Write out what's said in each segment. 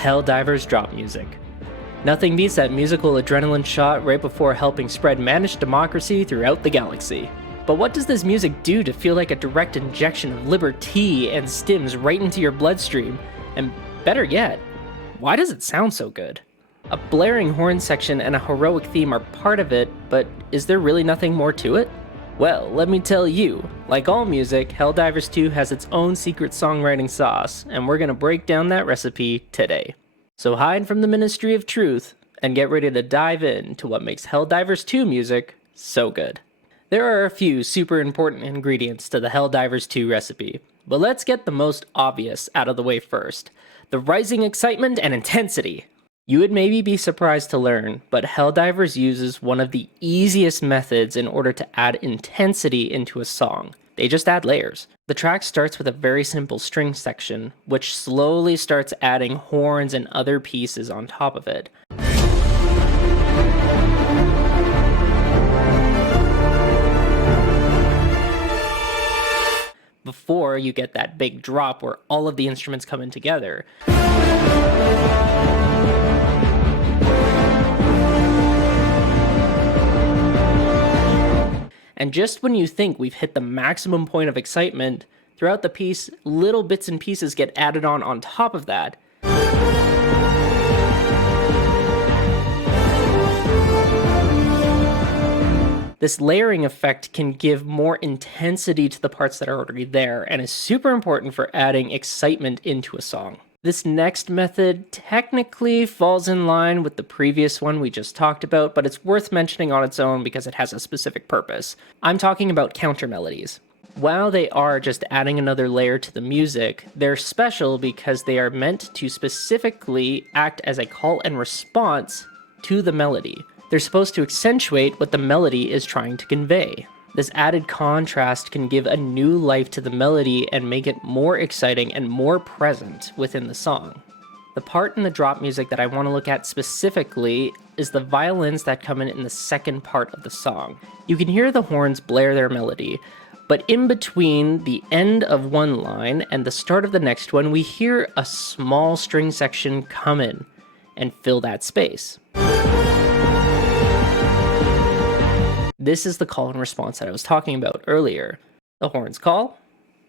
Helldivers drop music. Nothing beats that musical adrenaline shot right before helping spread managed democracy throughout the galaxy. But what does this music do to feel like a direct injection of liberty and stims right into your bloodstream? And better yet, why does it sound so good? A blaring horn section and a heroic theme are part of it, but is there really nothing more to it? Well, let me tell you, like all music, Helldivers 2 has its own secret songwriting sauce, and we're gonna break down that recipe today. So hide from the Ministry of Truth, and get ready to dive in to what makes Helldivers 2 music so good. There are a few super important ingredients to the Helldivers 2 recipe, but let's get the most obvious out of the way first. The rising excitement and intensity. You would maybe be surprised to learn, but Helldivers uses one of the easiest methods in order to add intensity into a song. They just add layers. The track starts with a very simple string section, which slowly starts adding horns and other pieces on top of it. Before you get that big drop where all of the instruments come in together. And just when you think we've hit the maximum point of excitement, throughout the piece, little bits and pieces get added on top of that. This layering effect can give more intensity to the parts that are already there, and is super important for adding excitement into a song. This next method technically falls in line with the previous one we just talked about, but it's worth mentioning on its own because it has a specific purpose. I'm talking about counter melodies. While they are just adding another layer to the music, they're special because they are meant to specifically act as a call and response to the melody. They're supposed to accentuate what the melody is trying to convey. This added contrast can give a new life to the melody and make it more exciting and more present within the song. The part in the drop music that I want to look at specifically is the violins that come in the second part of the song. You can hear the horns blare their melody, but in between the end of one line and the start of the next one, we hear a small string section come in and fill that space. This is the call and response that I was talking about earlier. The horns call,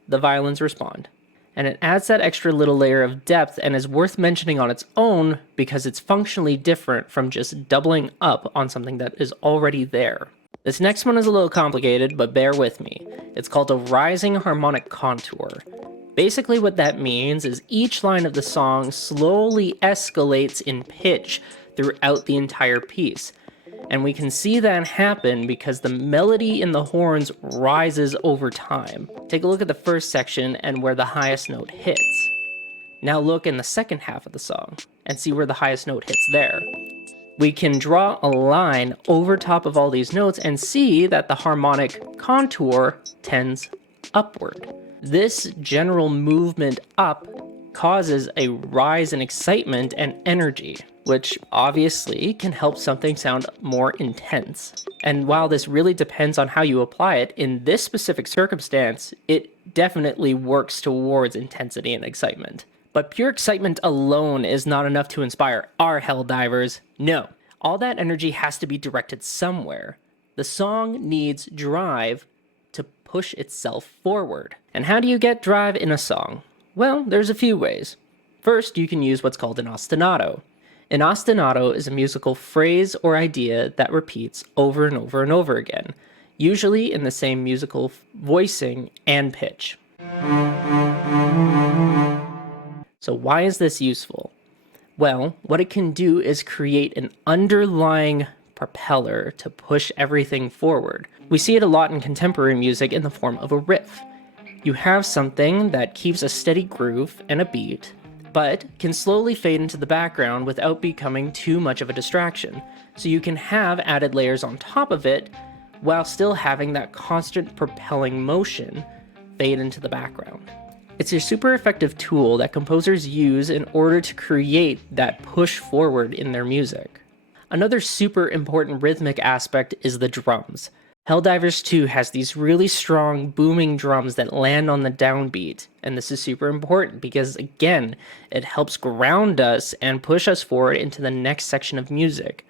the violins respond. And it adds that extra little layer of depth and is worth mentioning on its own because it's functionally different from just doubling up on something that is already there. This next one is a little complicated, but bear with me. It's called a rising harmonic contour. Basically what that means is each line of the song slowly escalates in pitch throughout the entire piece. And we can see that happen because the melody in the horns rises over time. Take a look at the first section and where the highest note hits. Now look in the second half of the song and see where the highest note hits there. We can draw a line over top of all these notes and see that the harmonic contour tends upward. This general movement up causes a rise in excitement and energy, which obviously can help something sound more intense. And while this really depends on how you apply it, in this specific circumstance, it definitely works towards intensity and excitement. But pure excitement alone is not enough to inspire our Helldivers. No, all that energy has to be directed somewhere. The song needs drive to push itself forward. And how do you get drive in a song? Well, there's a few ways. First, you can use what's called an ostinato. An ostinato is a musical phrase or idea that repeats over and over and over again, usually in the same musical voicing and pitch. So why is this useful? Well, what it can do is create an underlying propeller to push everything forward. We see it a lot in contemporary music in the form of a riff. You have something that keeps a steady groove and a beat, but can slowly fade into the background without becoming too much of a distraction. So you can have added layers on top of it while still having that constant propelling motion fade into the background. It's a super effective tool that composers use in order to create that push forward in their music. Another super important rhythmic aspect is the drums. Helldivers 2 has these really strong booming drums that land on the downbeat, and this is super important because, again, it helps ground us and push us forward into the next section of music.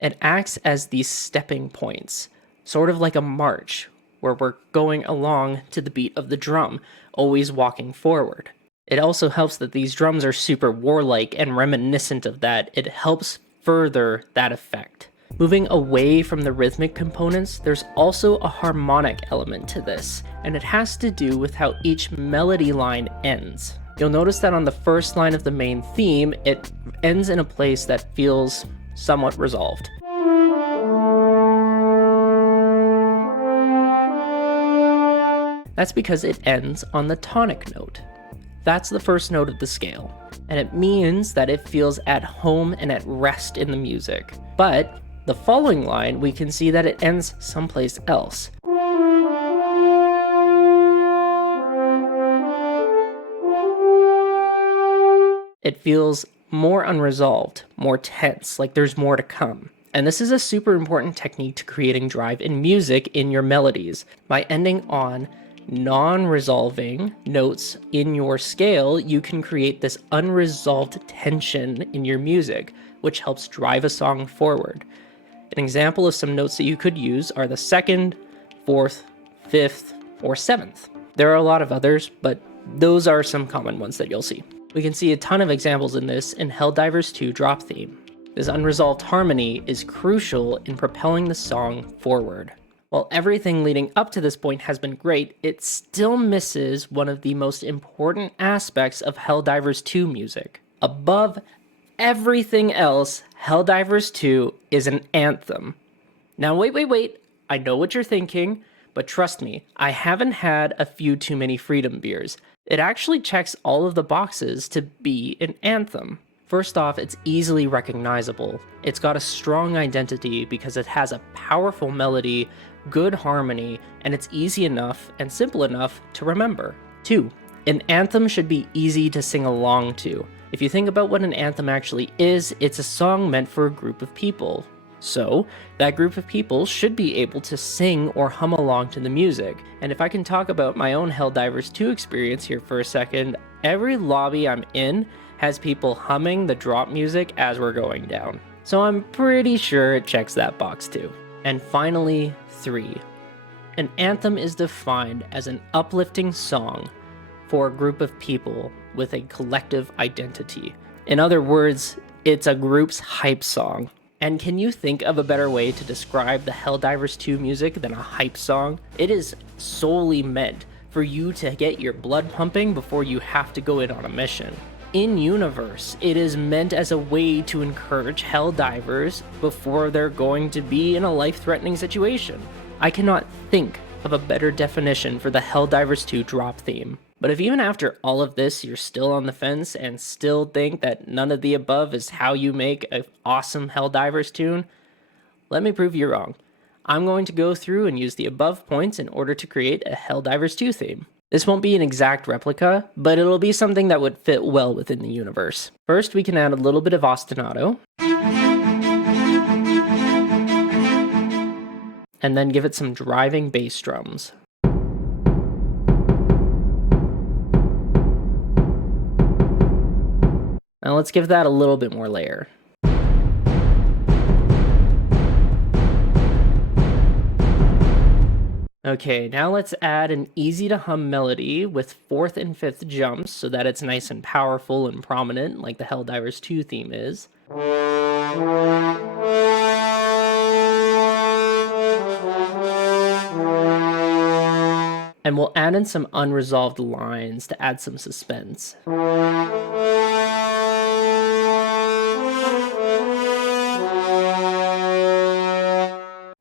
It acts as these stepping points, sort of like a march, where we're going along to the beat of the drum, always walking forward. It also helps that these drums are super warlike and reminiscent of that. It helps further that effect. Moving away from the rhythmic components, there's also a harmonic element to this, and it has to do with how each melody line ends. You'll notice that on the first line of the main theme, it ends in a place that feels somewhat resolved. That's because it ends on the tonic note. That's the first note of the scale, and it means that it feels at home and at rest in the music. But the following line, we can see that it ends someplace else. It feels more unresolved, more tense, like there's more to come. And this is a super important technique to creating drive in music in your melodies. By ending on non-resolving notes in your scale, you can create this unresolved tension in your music, which helps drive a song forward. An example of some notes that you could use are the 2nd, 4th, 5th, or 7th. There are a lot of others, but those are some common ones that you'll see. We can see a ton of examples in this in Helldivers 2 drop theme. This unresolved harmony is crucial in propelling the song forward. While everything leading up to this point has been great, it still misses one of the most important aspects of Helldivers 2 music. Above everything else, Helldivers 2 is an anthem. Now wait, I know what you're thinking, but trust me, I haven't had a few too many Freedom beers. It actually checks all of the boxes to be an anthem. First off, it's easily recognizable. It's got a strong identity because it has a powerful melody, good harmony, and it's easy enough and simple enough to remember. 2. An anthem should be easy to sing along to. If you think about what an anthem actually is, it's a song meant for a group of people. So, that group of people should be able to sing or hum along to the music. And if I can talk about my own Helldivers 2 experience here for a second, every lobby I'm in has people humming the drop music as we're going down. So I'm pretty sure it checks that box too. And finally, 3. An anthem is defined as an uplifting song for a group of people with a collective identity. In other words, it's a group's hype song. And can you think of a better way to describe the Helldivers 2 music than a hype song? It is solely meant for you to get your blood pumping before you have to go in on a mission. In universe, it is meant as a way to encourage Helldivers before they're going to be in a life-threatening situation. I cannot think of a better definition for the Helldivers 2 drop theme. But if even after all of this you're still on the fence and still think that none of the above is how you make an awesome Helldivers tune, let me prove you wrong. I'm going to go through and use the above points in order to create a Helldivers 2 theme. This won't be an exact replica, but it'll be something that would fit well within the universe. First, we can add a little bit of ostinato, and then give it some driving bass drums. Now let's give that a little bit more layer. Okay, now let's add an easy to hum melody with 4th and 5th jumps so that it's nice and powerful and prominent like the Helldivers 2 theme is. And we'll add in some unresolved lines to add some suspense.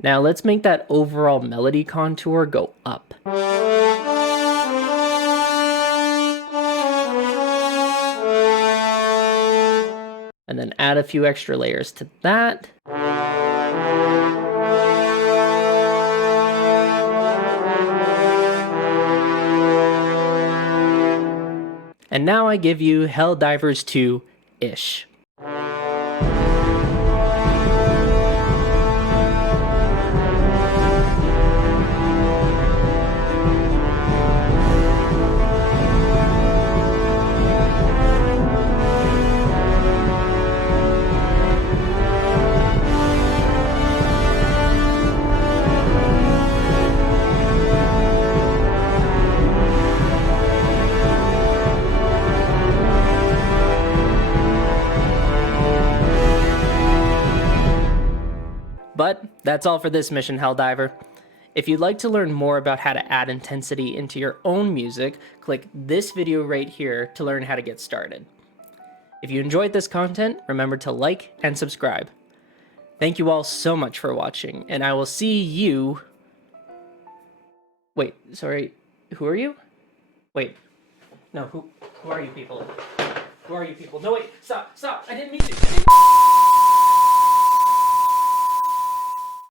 Now let's make that overall melody contour go up. And then add a few extra layers to that. And now I give you Helldivers 2-ish. But that's all for this mission, Helldiver. If you'd like to learn more about how to add intensity into your own music, click this video right here to learn how to get started. If you enjoyed this content, remember to like and subscribe. Thank you all so much for watching, and I will see you... Wait, sorry, who are you? Wait, no, who are you people? Who are you people? No, wait, stop, I didn't mean to.